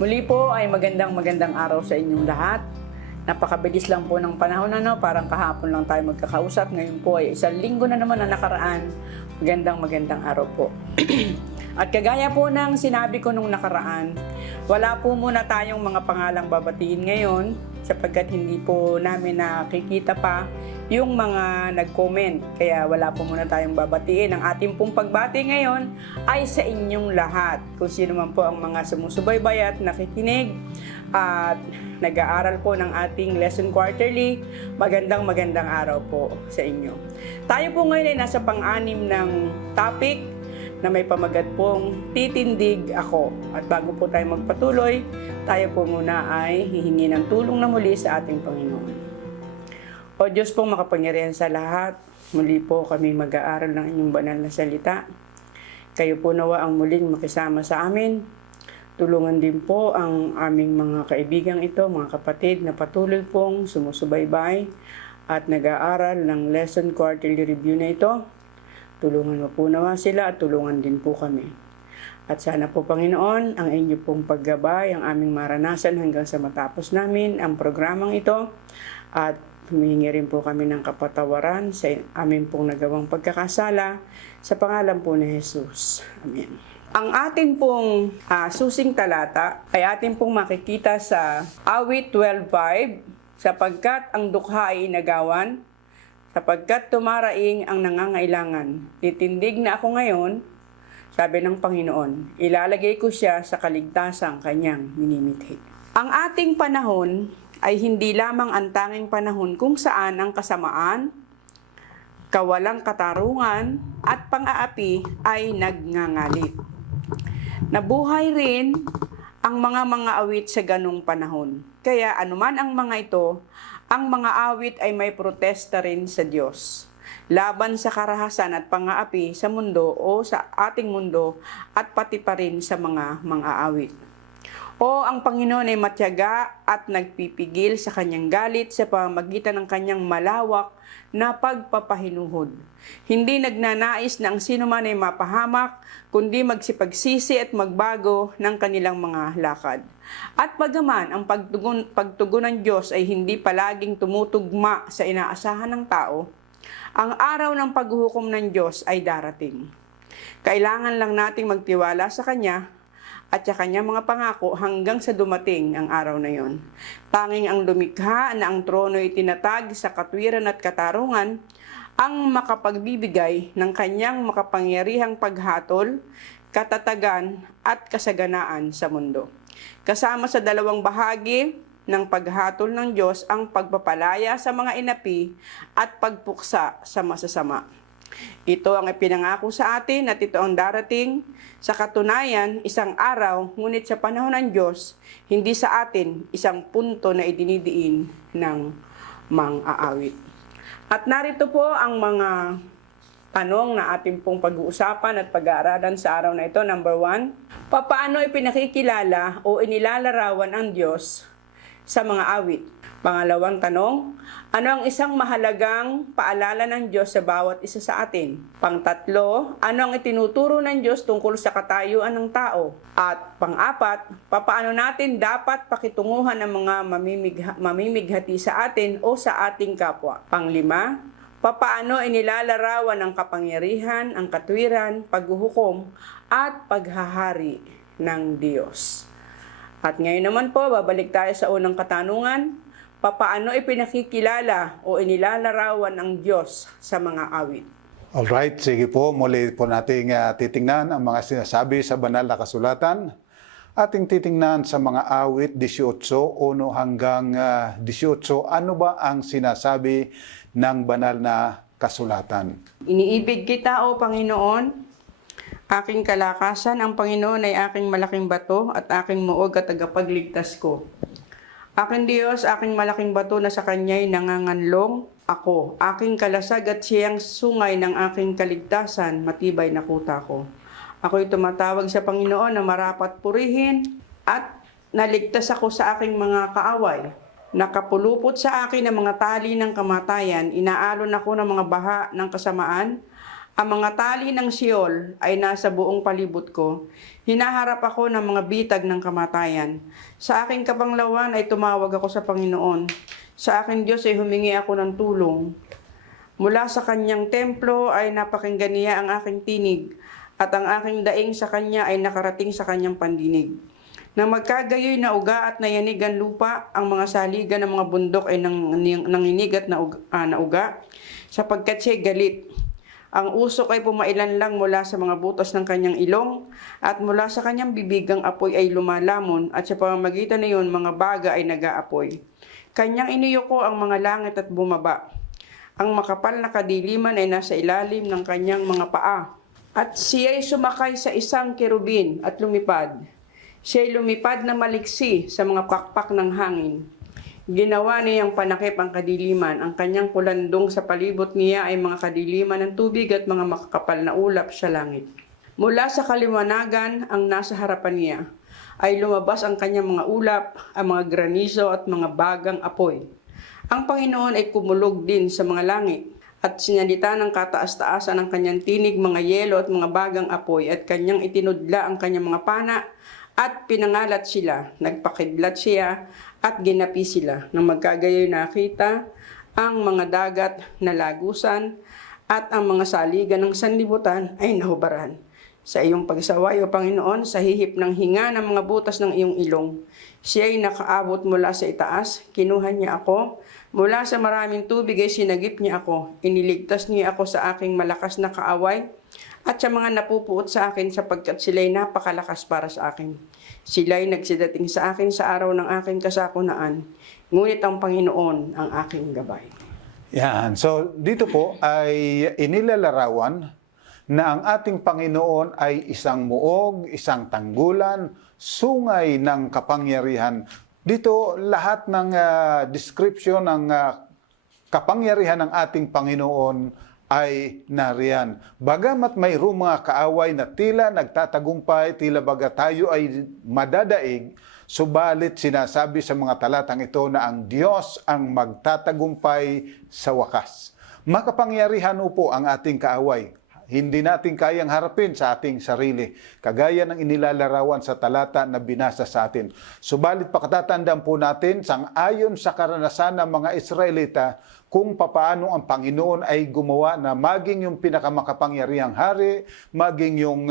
Muli po ay magandang araw sa inyong lahat. Napakabilis lang po ng panahon, parang kahapon lang tayo magkakausap. Ngayon po ay isang linggo na naman na nakaraan. Magandang araw po. At kagaya po ng sinabi ko nung nakaraan, wala po muna tayong mga pangalang babatiin ngayon sapagkat hindi po namin nakikita pa yung mga nag-comment. Kaya wala po muna tayong babatiin. Ang ating pong pagbati ngayon ay sa inyong lahat. Kung sino man po ang mga sumusubaybay at nakikinig at nag-aaral po ng ating lesson quarterly, magandang araw po sa inyo. Tayo po ngayon ay nasa pang-anim ng topic na may pamagat pong titindig ako. At bago po tayo magpatuloy, tayo po muna ay hihingi ng tulong na muli sa ating Panginoon. O Diyos pong makapangyarihan sa lahat, muli po kami mag-aaral ng inyong banal na salita. Kayo po nawa ang muling makisama sa amin. Tulungan din po ang aming mga kaibigang ito, mga kapatid na patuloy pong sumusubaybay at nag-aaral ng lesson quarterly review na ito. Tulungan mo po nawa sila at tulungan din po kami. At sana po Panginoon, ang inyo pong paggabay, ang aming maranasan hanggang sa matapos namin ang programang ito. At humihingi rin po kami ng kapatawaran sa aming pong nagawang pagkakasala sa pangalan po ni Jesus. Amen. Ang atin pong susing talata ay atin pong makikita sa Awit 12:5, sapagkat ang dukha ay inagawan, sapagkat tumaraing ang nangangailangan. Titindig na ako ngayon, sabi ng Panginoon, ilalagay ko siya sa kaligtasang kanyang minimithi. Ang ating panahon ay hindi lamang ang tanging panahon kung saan ang kasamaan, kawalang katarungan at pang-aapi ay nagngangalit. Nabuhay rin ang mga awit sa ganong panahon. Kaya anuman ang mga ito, ang mga awit ay may protesta rin sa Diyos laban sa karahasan at pang-aapi sa mundo o sa ating mundo at pati pa rin sa mga awit. O ang Panginoon ay matyaga at nagpipigil sa kanyang galit sa pamamagitan ng kanyang malawak na pagpapahinuhod. Hindi nagnanais na ang sinuman ay mapahamak, kundi magsipagsisi at magbago ng kanilang mga lakad. At bagaman ang pagtugon ng Diyos ay hindi palaging tumutugma sa inaasahan ng tao, ang araw ng paghuhukom ng Diyos ay darating. Kailangan lang nating magtiwala sa Kanya at sa kanyang mga pangako hanggang sa dumating ang araw na yon. Tanging ang lumikha na ang trono ay tinatag sa katwiran at katarungan ang makapagbibigay ng kanyang makapangyarihang paghatol, katatagan at kasaganaan sa mundo. Kasama sa dalawang bahagi ng paghatol ng Diyos ang pagpapalaya sa mga inapi at pagpuksa sa masasama. Ito ang ipinangako sa atin at ito ang darating. Sa katunayan, isang araw, ngunit sa panahon ng Diyos, hindi sa atin isang punto na idinidiin ng mang-aawit. At narito po ang mga tanong na ating pong pag-uusapan at pag-aaralan sa araw na ito. Number 1, papaano ipinakikilala o inilalarawan ang Diyos sa mga awit? Pangalawang tanong, ano ang isang mahalagang paalala ng Diyos sa bawat isa sa atin? Pangtatlo, ano ang itinuturo ng Diyos tungkol sa katayuan ng tao? At pang-apat, papaano natin dapat pakitunguhan ng mga mamimighati sa atin o sa ating kapwa? Panglima, papaano inilalarawan ang kapangyarihan, ang katwiran, paghuhukom, at paghahari ng Diyos? At ngayon naman po, babalik tayo sa unang katanungan. Papaano ipinakikilala o inilalarawan ang Diyos sa mga awit? Alright, sige po. Muli po nating titingnan ang mga sinasabi sa banal na kasulatan. Ating titingnan sa mga awit 18, 1 hanggang 18. Ano ba ang sinasabi ng banal na kasulatan? Iniibig kita, O Panginoon, aking kalakasan. Ang Panginoon ay aking malaking bato at aking muog at tagapagligtas ko. Aking Diyos, aking malaking bato na sa Kanya'y nanganganlong ako. Aking kalasag at siyang sungay ng aking kaligtasan, matibay na kuta ko. Ako'y tumatawag sa Panginoon na marapat purihin at naligtas ako sa aking mga kaaway. Nakapulupot sa akin ang mga tali ng kamatayan, inaalon ako ng mga baha ng kasamaan Ang mga tali ng Sheol ay nasa buong palibot ko. Hinaharap ako ng mga bitag ng kamatayan. Sa aking kapanglawan ay tumawag ako sa Panginoon. Sa aking Diyos ay humingi ako ng tulong. Mula sa kanyang templo ay napakinggan niya ang aking tinig, at ang aking daing sa kanya ay nakarating sa kanyang pandinig. Nang magkagayoy na uga at nayanig ang lupa, ang mga saligan ng mga bundok ay nanginig at nauga, sapagkat siya'y galit. Ang usok ay pumailan lang mula sa mga butas ng kanyang ilong, at mula sa kanyang bibig ang apoy ay lumalamon, at sa pamamagitan na iyon mga baga ay nag-aapoy. Kanyang iniyuko ang mga langit at bumaba. Ang makapal na kadiliman ay nasa ilalim ng kanyang mga paa. At siya'y sumakay sa isang kerubin at lumipad. Siya'y lumipad na maliksi sa mga pakpak ng hangin. Ginawa niyang panakip ang kadiliman. Ang kanyang kulandong sa palibot niya ay mga kadiliman ng tubig at mga makakapal na ulap sa langit. Mula sa kaliwanagan ang nasa harapan niya ay lumabas ang kanyang mga ulap, ang mga granizo at mga bagang apoy. Ang Panginoon ay kumulog din sa mga langit at sinalita ng kataas-taasan ng kanyang tinig mga yelo at mga bagang apoy at kanyang itinudla ang kanyang mga pana at pinangalat sila. Nagpakidlat siya at ginapi sila. Nang magkagayoy nakita ang mga dagat na lagusan at ang mga saligan ng sanlibutan ay nahubaran. Sa iyong pagsaway, O Panginoon, sa hihip ng hinga ng mga butas ng iyong ilong, siya'y nakaabot mula sa itaas, kinuha niya ako, mula sa maraming tubig ay sinagip niya ako, iniligtas niya ako sa aking malakas na kaaway, at sa mga napupuot sa akin sapagkat sila'y napakalakas para sa akin. Sila'y nagsidating sa akin sa araw ng aking kasakunaan, ngunit ang Panginoon ang aking gabay. Yan. So, dito po ay inilalarawan na ang ating Panginoon ay isang muog, isang tanggulan, sungay ng kapangyarihan. Dito, lahat ng description ng kapangyarihan ng ating Panginoon ay nariyan. Bagamat mayroong mga kaaway na tila nagtatagumpay, tila baga tayo ay madadaig, subalit sinasabi sa mga talatang ito na ang Diyos ang magtatagumpay sa wakas. Makapangyarihan po ang ating kaaway. Hindi natin kayang harapin sa ating sarili, kagaya ng inilalarawan sa talata na binasa sa atin. Subalit pakatatandaan po natin, sang-ayon sa karanasan ng mga Israelita, kung papaano ang Panginoon ay gumawa na maging yung pinakamakapangyarihang hari, maging yung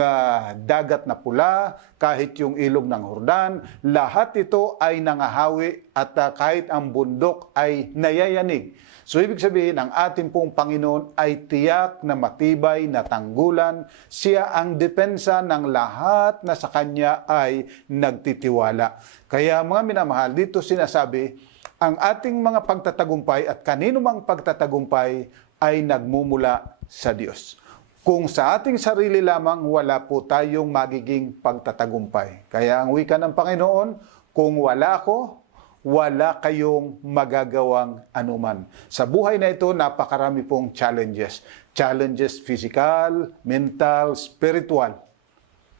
dagat na pula, kahit yung ilog ng Jordan, lahat ito ay nangahawi at kahit ang bundok ay nayayanig. So, ibig sabihin, ang ating pong Panginoon ay tiyak na matibay na tanggulan. Siya ang depensa ng lahat na sa Kanya ay nagtitiwala. Kaya mga minamahal, dito sinasabi, ang ating mga pagtatagumpay at kanino mang pagtatagumpay ay nagmumula sa Diyos. Kung sa ating sarili lamang, wala po tayong magiging pagtatagumpay. Kaya ang wika ng Panginoon, kung wala ako, wala kayong magagawang anuman. Sa buhay na ito, napakarami pong challenges. Challenges physical, mental, spiritual.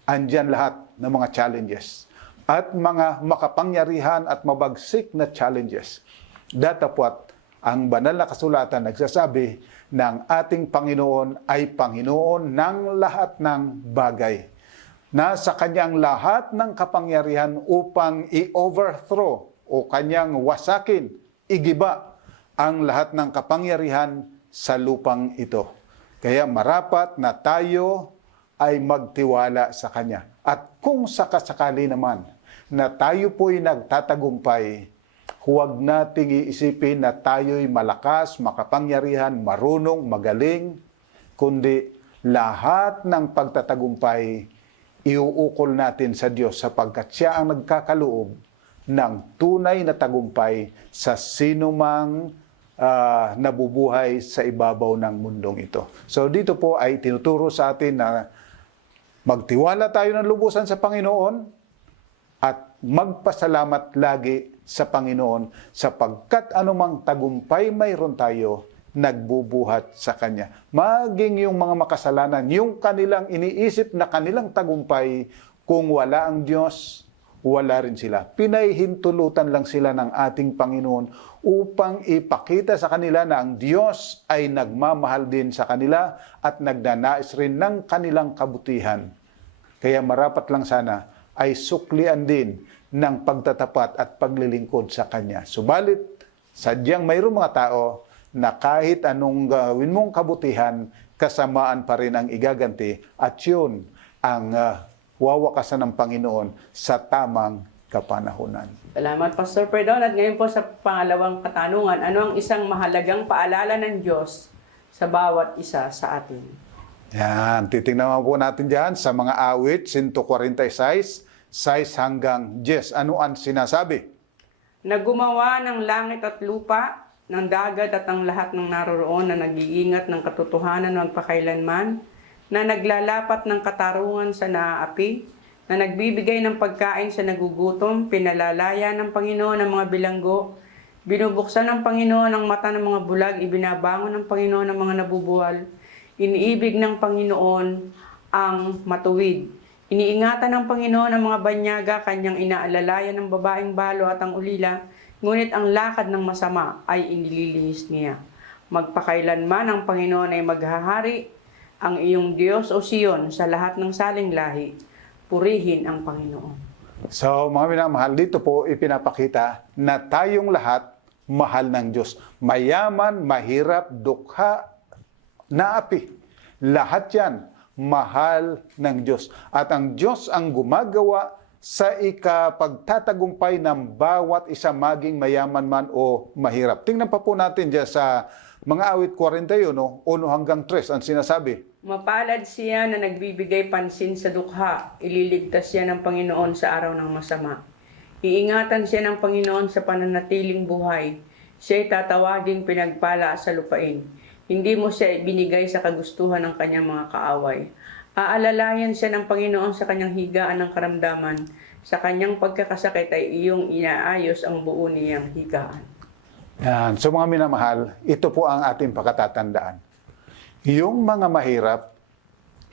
Andyan lahat ng mga challenges. At mga makapangyarihan at mabagsik na challenges. Datapwat, ang banal na kasulatan nagsasabi na ang ating Panginoon ay Panginoon ng lahat ng bagay. Nasa Kanyang lahat ng kapangyarihan upang i-overthrow o Kanyang wasakin, igiba ang lahat ng kapangyarihan sa lupang ito. Kaya marapat na tayo ay magtiwala sa Kanya. At kung sakasakali naman na tayo po'y nagtatagumpay, huwag nating iisipin na tayo'y malakas, makapangyarihan, marunong, magaling, kundi lahat ng pagtatagumpay iuukol natin sa Diyos sapagkat Siya ang nagkakaloob ng tunay na tagumpay sa sinumang nabubuhay sa ibabaw ng mundong ito. So dito po ay tinuturo sa atin na magtiwala tayo ng lubusan sa Panginoon at magpasalamat lagi sa Panginoon sapagkat anumang tagumpay mayroon tayo, nagbubuhat sa Kanya. Maging yung mga makasalanan, yung kanilang iniisip na kanilang tagumpay, kung wala ang Diyos, wala rin sila. Pinahihintulutan lang sila ng ating Panginoon upang ipakita sa kanila na ang Diyos ay nagmamahal din sa kanila at nagnanais rin ng kanilang kabutihan. Kaya marapat lang sana ay suklian din ng pagtatapat at paglilingkod sa Kanya. Subalit, sadyang mayroong mga tao na kahit anong gawin mong kabutihan, kasamaan pa rin ang igaganti at yun ang wawakasan ng Panginoon sa tamang kapanahunan. Salamat, Pastor Perdon. At ngayon po sa pangalawang katanungan, ano ang isang mahalagang paalala ng Diyos sa bawat isa sa atin? Yan, titingnan po natin dyan sa mga awit, 146, 6 hanggang 10. Ano ang sinasabi? Na gumawa ng langit at lupa, ng dagat at ang lahat ng naroroon na nag-iingat ng katotohanan magpakailanman, na naglalapat ng katarungan sa naaapi, na nagbibigay ng pagkain sa nagugutom, pinalalaya ng Panginoon ang mga bilanggo, binubuksan ng Panginoon ang mata ng mga bulag, ibinabangon ng Panginoon ang mga nabubuwal, iniibig ng Panginoon ang matuwid. Iniingatan ng Panginoon ang mga banyaga, kanyang inaalalayan ng babaeng balo at ang ulila, ngunit ang lakad ng masama ay inililihis niya. Magpakailanman ang Panginoon ay maghahari, ang iyong Diyos o Siyon sa lahat ng saling lahi. Purihin ang Panginoon. So mga minamahal, dito po ipinapakita na tayong lahat mahal ng Diyos. Mayaman, mahirap, dukha, naapi. Lahat yan mahal ng Diyos. At ang Diyos ang gumagawa sa ikapagtatagumpay ng bawat isa, maging mayaman man o mahirap. Tingnan pa po natin dyan sa mga awit 41, 1 hanggang 3, ang sinasabi. Mapalad siya na nagbibigay pansin sa dukha, ililigtas siya ng Panginoon sa araw ng masama. Iingatan siya ng Panginoon sa pananatiling buhay. Siya'y tatawaging pinagpala sa lupain. Hindi mo siya binigay sa kagustuhan ng kanyang mga kaaway. Aalalayan siya ng Panginoon sa kanyang higaan ng karamdaman. Sa kanyang pagkakasakit ay iyong inaayos ang buo niyang higaan. Yan. So mga minamahal, ito po ang ating pakatatandaan. Yung mga mahirap,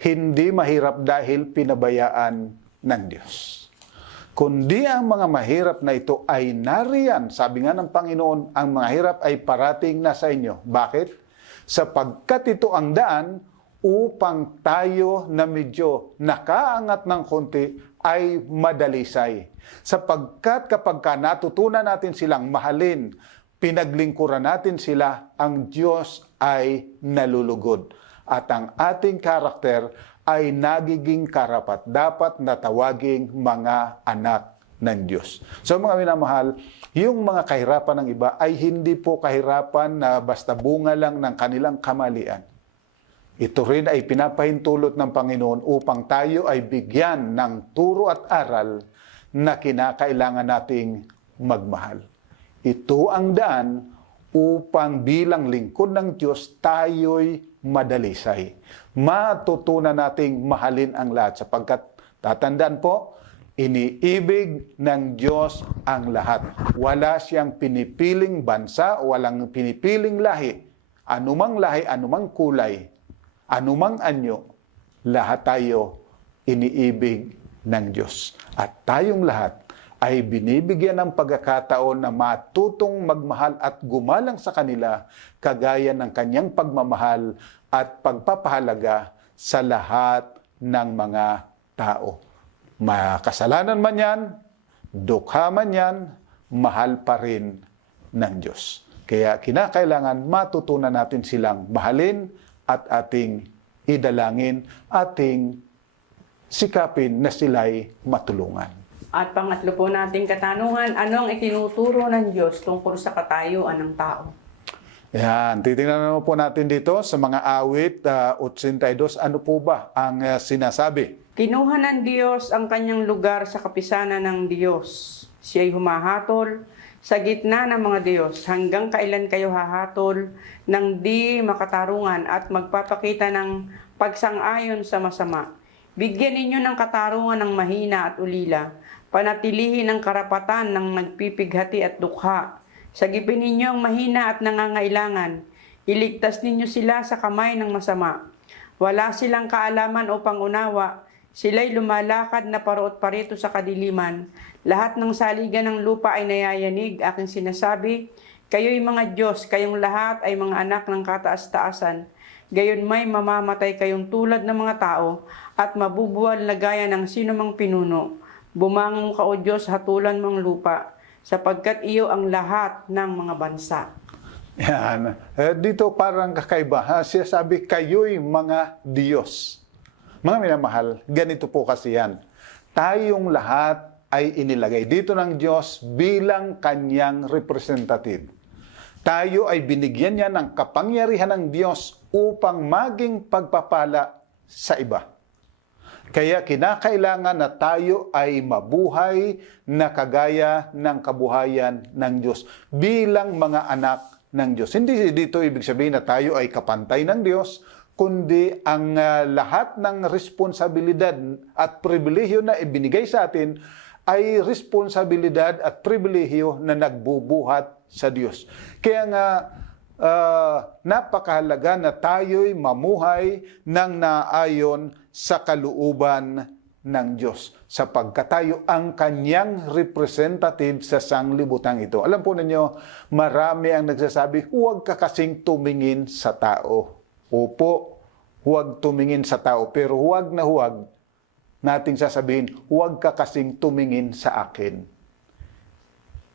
hindi mahirap dahil pinabayaan ng Diyos. Kundi ang mga mahirap na ito ay nariyan. Sabi nga ng Panginoon, ang mga hirap ay parating na sa inyo. Bakit? Sapagkat ito ang daan upang tayo na medyo nakaangat ng konti ay madalisay. Sapagkat kapag natutunan natin silang mahalin, pinaglingkuran natin sila, ang Diyos ay nalulugod. At ang ating karakter ay nagiging karapat dapat na tawaging mga anak ng Diyos. So mga minamahal, yung mga kahirapan ng iba ay hindi po kahirapan na basta bunga lang ng kanilang kamalian. Ito rin ay pinapahintulot ng Panginoon upang tayo ay bigyan ng turo at aral na kinakailangan nating magmahal. Ito ang daan upang bilang lingkod ng Diyos tayo'y madalisay. Matutunan nating mahalin ang lahat sapagkat tatandaan po, iniibig ng Diyos ang lahat. Wala siyang pinipiling bansa, walang pinipiling lahi. Anumang lahi, anumang kulay, anumang anyo, lahat tayo iniibig ng Diyos. At tayong lahat ay binibigyan ng pagkakataon na matutong magmahal at gumalang sa kanila kagaya ng kanyang pagmamahal at pagpapahalaga sa lahat ng mga tao. Makasalanan man yan, dukha man yan, mahal pa rin ng Diyos. Kaya kinakailangan matutunan natin silang mahalin at ating idalangin, ating sikapin na sila'y matulungan. At pangatlo po nating katanungan, ano ang itinuturo ng Diyos tungkol sa katayuan ng tao? Yan, titingnan naman po natin dito sa mga awit 82, ano po ba ang sinasabi? Kinuha ng Diyos ang kanyang lugar sa kapisanan ng Diyos. Siya'y humahatol sa gitna ng mga Diyos. Hanggang kailan kayo hahatol ng di makatarungan at magpapakita ng pagsang-ayon sa masama? Bigyan ninyo ng katarungan ng mahina at ulila. Panatilihin ang karapatan ng nagpipighati at dukha. Sagipin ninyo ang mahina at nangangailangan. Iligtas ninyo sila sa kamay ng masama. Wala silang kaalaman o pangunawa. Sila'y lumalakad na paro't parito sa kadiliman. Lahat ng saligan ng lupa ay nayayanig. Aking sinasabi, kayo'y mga Diyos, kayong lahat ay mga anak ng kataas-taasan. Gayon may mamamatay kayong tulad ng mga tao at mabubuwal na gaya ng sinumang pinuno. Bumangon ka, O Diyos, hatulan mong lupa, sapagkat iyo ang lahat ng mga bansa. Yan. Dito parang kakaiba. Siya sabi, kayo'y mga Diyos. Mga minamahal, ganito po kasi yan. Tayong lahat ay inilagay dito ng Diyos bilang kanyang representative. Tayo ay binigyan niya ng kapangyarihan ng Diyos upang maging pagpapala sa iba. Kaya kinakailangan na tayo ay mabuhay na kagaya ng kabuhayan ng Diyos bilang mga anak ng Diyos. Hindi dito ibig sabihin na tayo ay kapantay ng Diyos, kundi ang lahat ng responsibilidad at pribilehyo na ibinigay sa atin ay responsibilidad at pribilehyo na nagbubuhat sa Diyos. Kaya nga, napakahalaga na tayo'y mamuhay ng naayon sa kalooban ng Diyos, sapagkat tayo ang kanyang representative sa sanglibutang ito. Alam po ninyo, marami ang nagsasabi, huwag ka kasing tumingin sa tao. Opo, huwag tumingin sa tao, pero huwag nating sasabihin, huwag ka kasing tumingin sa akin.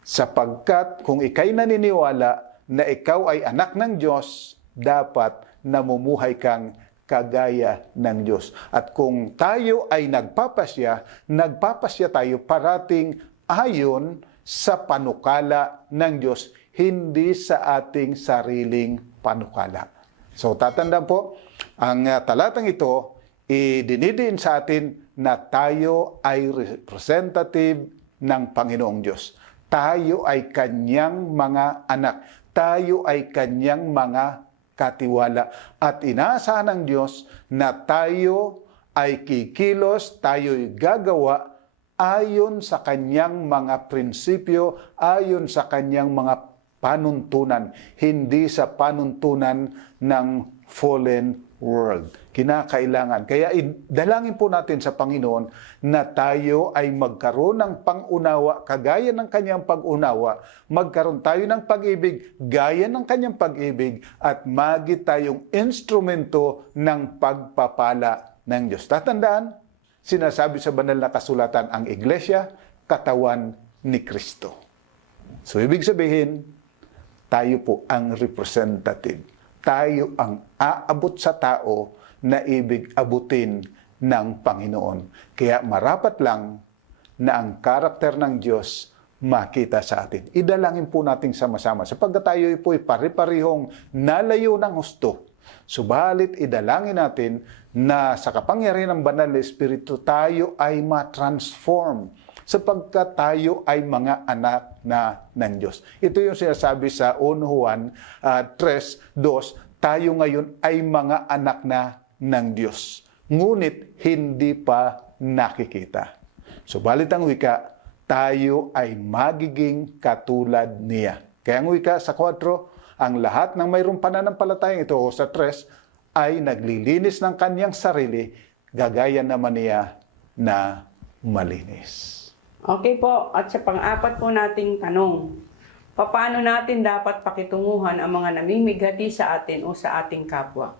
Sapagkat kung ikay naniniwala na ikaw ay anak ng Diyos, dapat namumuhay kang kagaya ng Diyos. At kung tayo ay nagpapasya tayo parating ayon sa panukala ng Diyos, hindi sa ating sariling panukala. So tatandaan po, ang talatang ito, idinidiin sa atin na tayo ay representative ng Panginoong Diyos. Tayo ay kanyang mga anak. Tayo ay kanyang mga katiwala. At inaasahan ng Diyos na tayo ay kikilos, tayo'y gagawa ayon sa kanyang mga prinsipyo, ayon sa kanyang mga panuntunan, hindi sa panuntunan ng fallen world. Kinakailangan. Kaya dalangin po natin sa Panginoon na tayo ay magkaroon ng pangunawa, kagaya ng kanyang pag-unawa, magkaroon tayo ng pag-ibig, gaya ng kanyang pag-ibig, at magi tayong instrumento ng pagpapala ng Diyos. Tatandaan, sinasabi sa banal na kasulatan, ang iglesia, katawan ni Kristo. So, ibig sabihin, tayo po ang representative. Tayo ang aabot sa tao na ibig abutin ng Panginoon. Kaya marapat lang na ang karakter ng Diyos makita sa atin. Idalangin po natin sama-sama sapagkat tayo po'y pare-parehong nalayo ng husto. Subalit idalangin natin na sa kapangyarihan ng Banal na Espiritu tayo ay ma-transform sapagkat tayo ay mga anak ng Diyos. Ito yung sinasabi sa 1 Juan 3:2, tayo ngayon ay mga anak ng Diyos. Ngunit hindi pa nakikita. Subalit ang wika, tayo ay magiging katulad niya. Kaya ang wika sa 4, ang lahat ng mayroong pananampalatayang ito o sa 3 ay naglilinis ng kanyang sarili, gagaya naman niya na malinis. Okay po, at sa pang-apat po nating tanong, paano natin dapat pakitunguhan ang mga namimighati sa atin o sa ating kapwa?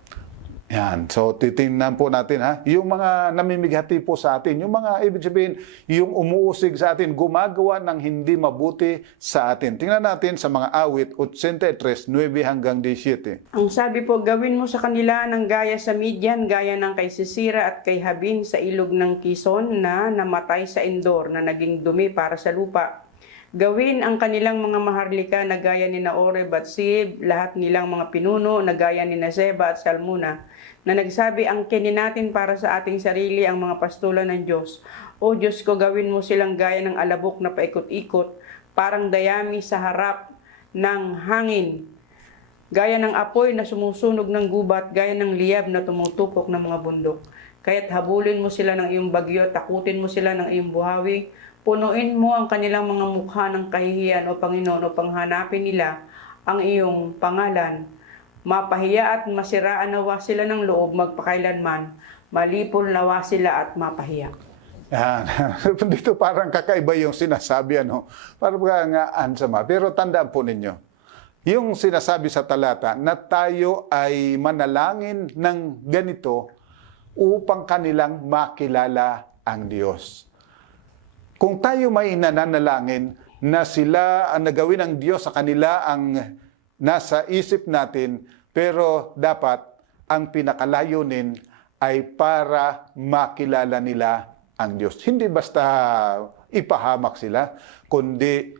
Yan. So, titingnan po natin yung mga namimighati po sa atin, yung mga ibig sabihin, yung umuusig sa atin, gumagawa ng hindi mabuti sa atin. Tingnan natin sa mga awit 83:9 hanggang 17. Ang sabi po, gawin mo sa kanila ng gaya sa Midian, gaya ng kay Sisera at kay Jabin sa ilog ng Kison na namatay sa Endor na naging dumi para sa lupa. Gawin ang kanilang mga maharlika na gaya ni Oreb at Sib, lahat nilang mga pinuno na gaya ni Zeba at Salmuna, na nagsabi, angkinin natin para sa ating sarili ang mga pastulan ng Diyos. O Diyos ko, gawin mo silang gaya ng alabok na paikot-ikot, parang dayami sa harap ng hangin, gaya ng apoy na sumusunog ng gubat, gaya ng liyab na tumutupok ng mga bundok. Kaya't habulin mo sila ng iyong bagyo, takutin mo sila ng iyong buhawi, punuin mo ang kanilang mga mukha ng kahihiyan, O Panginoon, upang hanapin nila ang iyong pangalan. Mapahiya at masiraan nawa sila ng loob magpakailanman. malipol nawa sila at mapahiya. Yan. Dito parang kakaiba yung sinasabi, ano? Parang nga ansama. Pero tandaan po ninyo, yung sinasabi sa talata na tayo ay manalangin ng ganito upang kanilang makilala ang Diyos. Kung tayo may nananalangin na sila ang nagawin ng Diyos sa kanila ang nasa isip natin, pero dapat ang pinakalayunin ay para makilala nila ang Diyos. Hindi basta ipahamak sila, kundi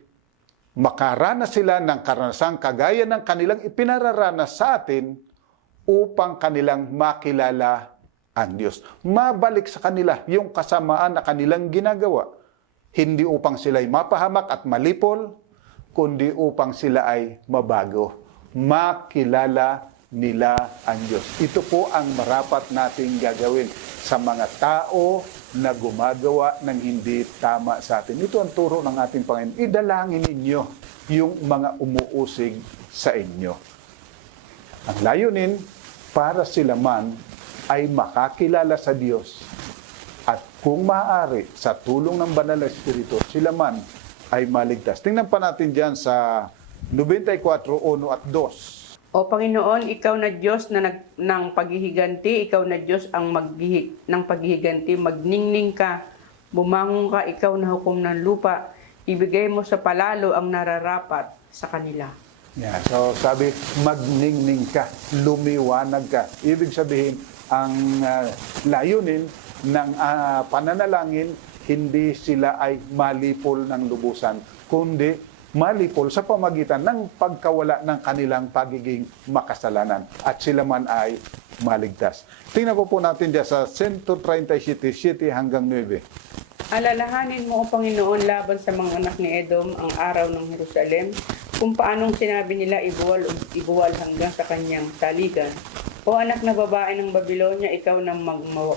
makaranas sila ng karanasang kagaya ng kanilang ipinararanas sa atin upang kanilang makilala ang Diyos. Mabalik sa kanila yung kasamaan na kanilang ginagawa. Hindi upang sila'y mapahamak at malipol, kundi upang sila ay mabago. Makilala nila ang Diyos. Ito po ang marapat nating gagawin sa mga tao na gumagawa ng hindi tama sa atin. Ito ang turo ng ating Panginoon. Idalangin ninyo yung mga umuusig sa inyo. Ang layunin, para sila man ay makakilala sa Diyos. At kung maaari, sa tulong ng Banal na Espiritu, sila man ay maligtas. Tingnan pa natin dyan sa 94:1 at 2. O Panginoon, ikaw na Diyos ng paghihiganti, ikaw na Diyos ang ng paghihiganti, magningning ka, bumangon ka, ikaw na hukom ng lupa, ibigay mo sa palalo ang nararapat sa kanila. Yeah, so sabi, magningning ka, lumiwanag ka. Ibig sabihin, ang layunin ng pananalangin, hindi sila ay malipol ng lubusan, kundi malipol sa pamagitan ng pagkawala ng kanilang pagiging makasalanan at sila man ay maligtas. Tingnan po natin dyan sa 137 hanggang 9. Alalahanin mo, O Panginoon, laban sa mga anak ni Edom ang araw ng Jerusalem, kung paanong sinabi nila ibuwal hanggang sa kanyang saligan. O anak na babae ng Babylonia, ikaw na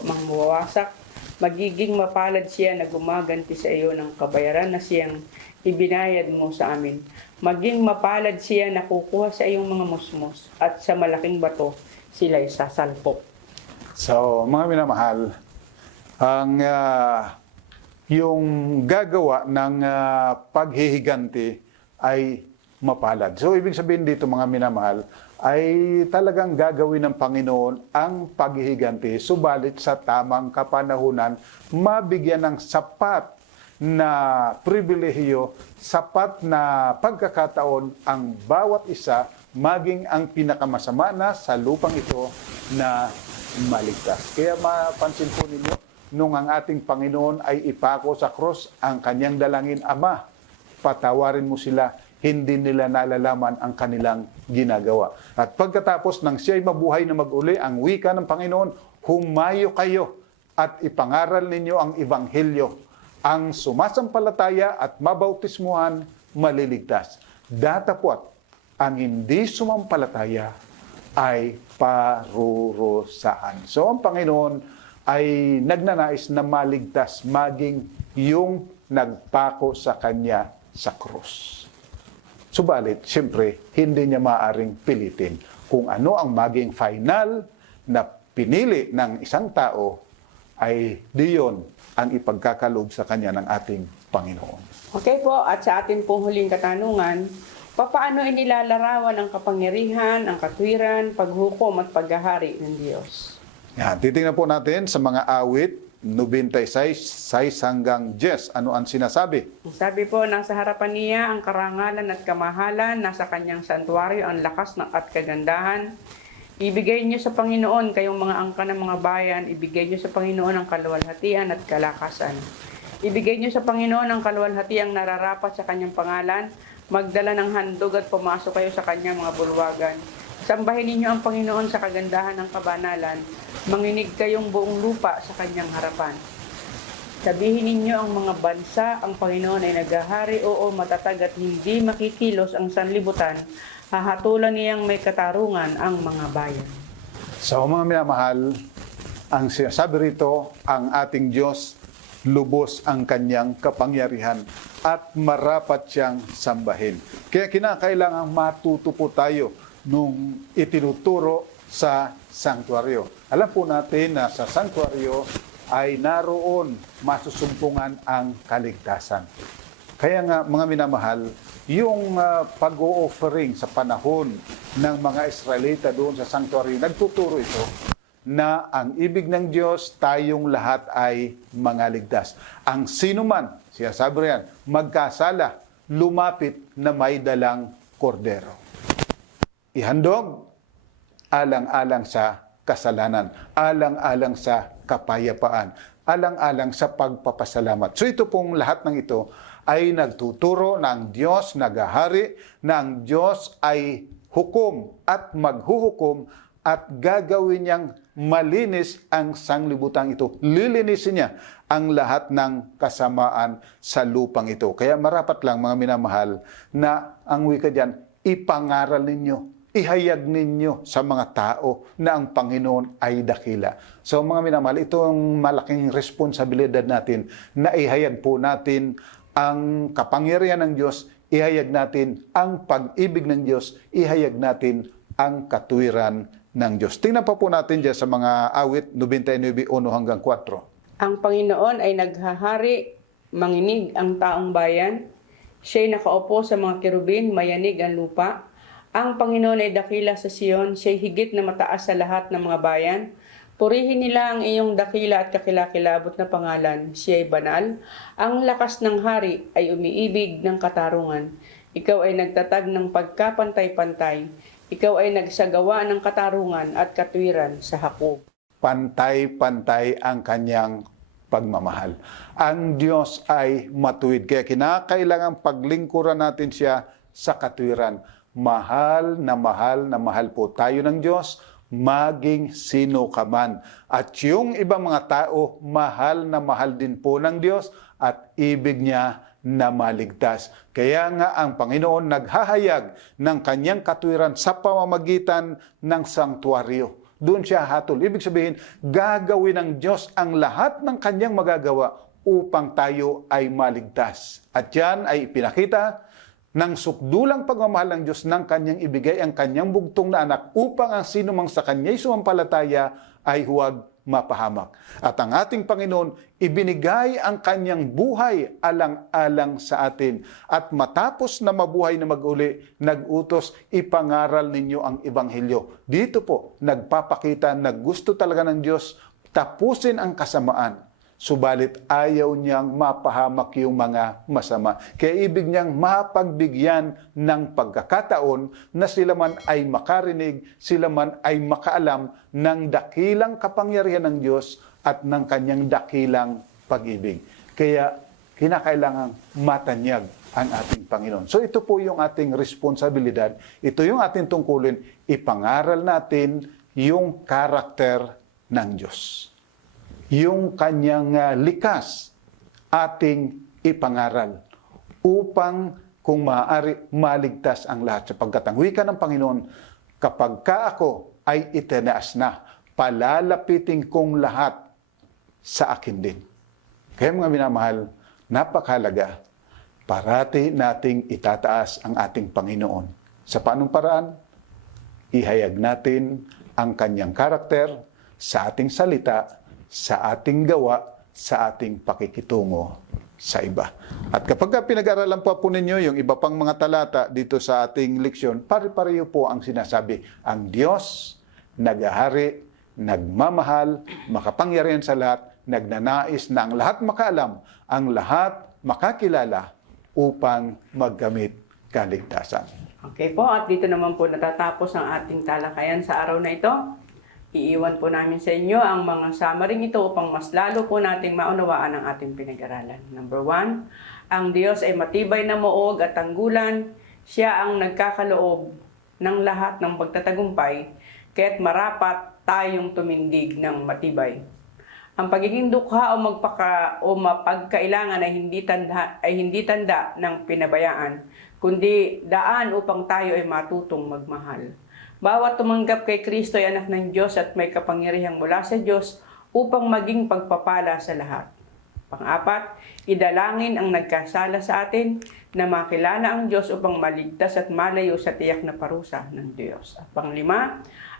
mangwawasak, magiging mapalad siya na gumaganti sa iyo ng kabayaran na siyang ibinayad mo sa amin. Maging mapalad siya na kukuha sa iyong mga musmos at sa malaking bato sila'y sasalpok. So, mga minamahal, ang yung gagawa ng paghihiganti ay mapalad. So, ibig sabihin dito, mga minamahal, ay talagang gagawin ng Panginoon ang paghihiganti, subalit sa tamang kapanahunan, mabigyan ng sapat na pribilehiyo, sapat na pagkakataon ang bawat isa, maging ang pinakamasama na sa lupang ito na maligtas. Kaya mapansin po ninyo, nung ang ating Panginoon ay ipako sa krus, ang kanyang dalangin, Ama, patawarin mo sila, hindi nila nalalaman ang kanilang ginagawa. At pagkatapos ng siya'y mabuhay na mag-uli, ang wika ng Panginoon, humayo kayo at ipangaral ninyo ang Ebanghelyo. Ang sumasampalataya at mabautismuhan, maliligtas. Datapwat, ang hindi sumampalataya ay parurusahan. So ang Panginoon ay nagnanais na maligtas, maging yung nagpako sa Kanya sa krus. Subalit, siyempre, hindi niya maaaring pilitin kung ano ang maging final na pinili ng isang tao ay diyon ang ipagkakaloob sa kanya ng ating Panginoon. Okay po, at sa ating pong huling katanungan, papaano inilalarawan ang kapangyarihan, ang katwiran, paghukom at paghahari ng Diyos? Yan, titingnan po natin sa mga awit 96, 6 hanggang 10. Ano ang sinasabi? Sabi po, nasa harapan niya ang karangalan at kamahalan, nasa kanyang santuario ang lakas at kagandahan. Ibigay niyo sa Panginoon kayong mga angka ng mga bayan, ibigay niyo sa Panginoon ang kaluwalhatian at kalakasan. Ibigay niyo sa Panginoon ang kaluwalhatiang nararapat sa kanyang pangalan, magdala ng handog at pumasok kayo sa kanyang mga bulwagan. Sambahin ninyo ang Panginoon sa kagandahan ng kabanalan, manginig kayong buong lupa sa kanyang harapan. Sabihin ninyo ang mga bansa, ang Panginoon ay naghahari, oo, matatag at hindi makikilos ang sanlibutan, hahatulan niyang may katarungan ang mga bayan. So mga minamahal, ang sinasabi rito, ang ating Diyos, lubos ang kanyang kapangyarihan at marapat siyang sambahin. Kaya kinakailangan matuto po tayo nung itinuturo sa sanctuaryo. Alam po natin na sa sanctuaryo ay naroon masusumpungan ang kaligtasan. Kaya nga mga minamahal, yung pag-o-offering sa panahon ng mga Israelita doon sa sanctuary, nagtuturo ito na ang ibig ng Diyos, tayong lahat ay mga ligtas. Ang sino man, siya sabi riyan, magkasala, lumapit na may dalang kordero. Ihandog, alang-alang sa kasalanan, alang-alang sa kapayapaan, alang-alang sa pagpapasalamat. So ito pong lahat ng ito ay nagtuturo na ang Diyos naghahari, na ang Diyos ay hukom at maghuhukom at gagawin niyang malinis ang sanglibutan ito. Lilinisin niya ang lahat ng kasamaan sa lupang ito. Kaya marapat lang mga minamahal na ang wika diyan, ipangaral ninyo, ihayag ninyo sa mga tao na ang Panginoon ay dakila. So mga minamahal, ito ang malaking responsibilidad natin na ihayag po natin ang kapangyarihan ng Diyos, ihayag natin ang pag-ibig ng Diyos, ihayag natin ang katuwiran ng Diyos. Tingnan pa po natin dyan sa mga awit 99:1 hanggang 4. Ang Panginoon ay naghahari, manginig ang taong bayan. Siya'y nakaupo sa mga kerubin, mayanig ang lupa. Ang Panginoon ay dakila sa Sion, siya'y higit na mataas sa lahat ng mga bayan. Purihin nila ang iyong dakila at kakilakilabot na pangalan. Siya'y banal. Ang lakas ng hari ay umiibig ng katarungan. Ikaw ay nagtatag ng pagkapantay-pantay. Ikaw ay nagsagawa ng katarungan at katwiran sa Hakob. Pantay-pantay ang kanyang pagmamahal. Ang Diyos ay matuwid. Kaya kinakailangan paglingkuran natin siya sa katwiran. Mahal na mahal na mahal po tayo ng Diyos, maging sino ka man. At yung ibang mga tao, mahal na mahal din po ng Diyos at ibig niya na maligtas. Kaya nga ang Panginoon naghahayag ng kanyang katwiran sa pamamagitan ng sanktuaryo. Doon siya hatol. Ibig sabihin, gagawin ng Diyos ang lahat ng kanyang magagawa upang tayo ay maligtas. At yan ay ipinakita ng sukdulang pagmamahal ng Diyos ng kanyang ibigay ang kanyang bugtong na anak upang ang sino mang sa kanya'y sumampalataya ay huwag mapahamak. At ang ating Panginoon, ibinigay ang kanyang buhay alang-alang sa atin. At matapos na mabuhay na mag-uli, nag-utos, ipangaral ninyo ang Ebanghelyo. Dito po, nagpapakita na gusto talaga ng Diyos tapusin ang kasamaan. Subalit ayaw niyang mapahamak yung mga masama. Kaya ibig niyang mapagbigyan ng pagkakataon na sila man ay makarinig, sila man ay makaalam ng dakilang kapangyarihan ng Diyos at ng kanyang dakilang pag-ibig. Kaya kinakailangang matanyag ang ating Panginoon. So ito po yung ating responsibilidad. Ito yung ating tungkulin. Ipangaral natin yung karakter ng Diyos. Yung kanyang likas ating ipangaral upang kung maaari maligtas ang lahat. Sapagkat ang wika ng Panginoon, kapag ka ako ay itinaas na, palalapitin kong lahat sa akin din. Kaya mga minamahal, napakahalaga, parati nating itataas ang ating Panginoon. Sa paanong paraan? Ihayag natin ang kanyang karakter sa ating salita, sa ating gawa, sa ating pakikitungo sa iba. At kapag pinag-aralan po ninyo yung iba pang mga talata dito sa ating leksyon, pare-pareho po ang sinasabi. Ang Diyos, naghahari, nagmamahal, makapangyarihan sa lahat, nagnanais na ang lahat makaalam, ang lahat makakilala upang magkamit kaligtasan. Okay po, at dito naman po natatapos ang ating talakayan sa araw na ito. Iiwan po namin sa inyo ang mga summary ito upang mas lalo po nating maunawaan ang ating pinag-aralan. Number 1, ang Diyos ay matibay na muog at tanggulan. Siya ang nagkakaloob ng lahat ng pagtatagumpay, kaya't marapat tayong tumindig ng matibay. Ang pagiging dukha o mapagkailangan ay hindi tanda ng pinabayaan, kundi daan upang tayo ay matutong magmahal. Bawat tumanggap kay Kristo ay anak ng Diyos at may kapangyarihang mula sa Diyos upang maging pagpapala sa lahat. Pang-apat, idalangin ang nagkasala sa atin na makilala ang Diyos upang maligtas at malayo sa tiyak na parusa ng Diyos. At pang-5,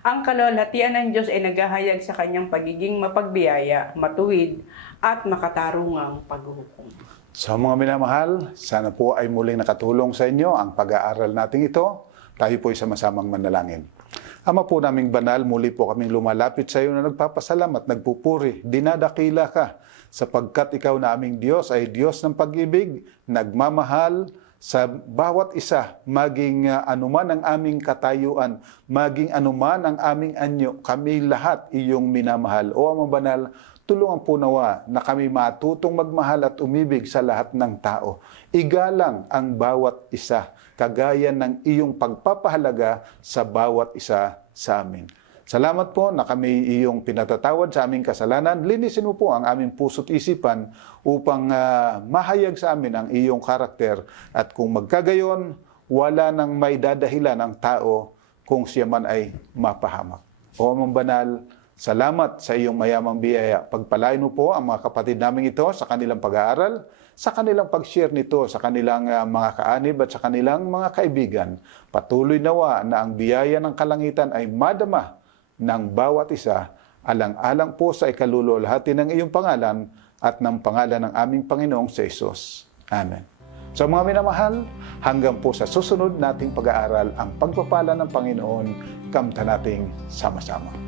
Ang kalwalhatian ng Diyos ay naghahayag sa kanyang pagiging mapagbiyaya, matuwid, at makatarungang paghuhukom. Sa mga minamahal, sana po ay muling nakatulong sa inyo ang pag-aaral natin ito. Tayo po ay sama-samang manalangin. Ama po naming banal, muli po kaming lumalapit sa iyo na nagpapasalamat, nagpupuri, dinadakila ka, sapagkat ikaw na aming Diyos ay Diyos ng pag-ibig, nagmamahal sa bawat isa, maging anuman ang aming katayuan, maging anuman ang aming anyo, kami lahat iyong minamahal. O Ama Banal, tulungan po nawa na kami matutong magmahal at umibig sa lahat ng tao. Igalang ang bawat isa, kagaya ng iyong pagpapahalaga sa bawat isa sa amin. Salamat po na kami iyong pinatatawad sa aming kasalanan. Linisin mo po ang aming puso't isipan upang mahayag sa amin ang iyong karakter. At kung magkagayon, wala nang may dadahilan ang tao kung siya man ay mapahamak. O Amang Banal, salamat sa iyong mayamang biyaya. Pagpalain mo po ang mga kapatid namin ito sa kanilang pag-aaral, sa kanilang pag-share nito, sa kanilang mga kaanib at sa kanilang mga kaibigan. Patuloy nawa na ang biyaya ng kalangitan ay madama ng bawat isa, alang-alang po sa ikalululhati ng iyong pangalan at ng pangalan ng aming Panginoong sa Isus. Amen. So mga minamahal, hanggang po sa susunod nating pag-aaral, ang pagpapala ng Panginoon, kamta nating sama-sama.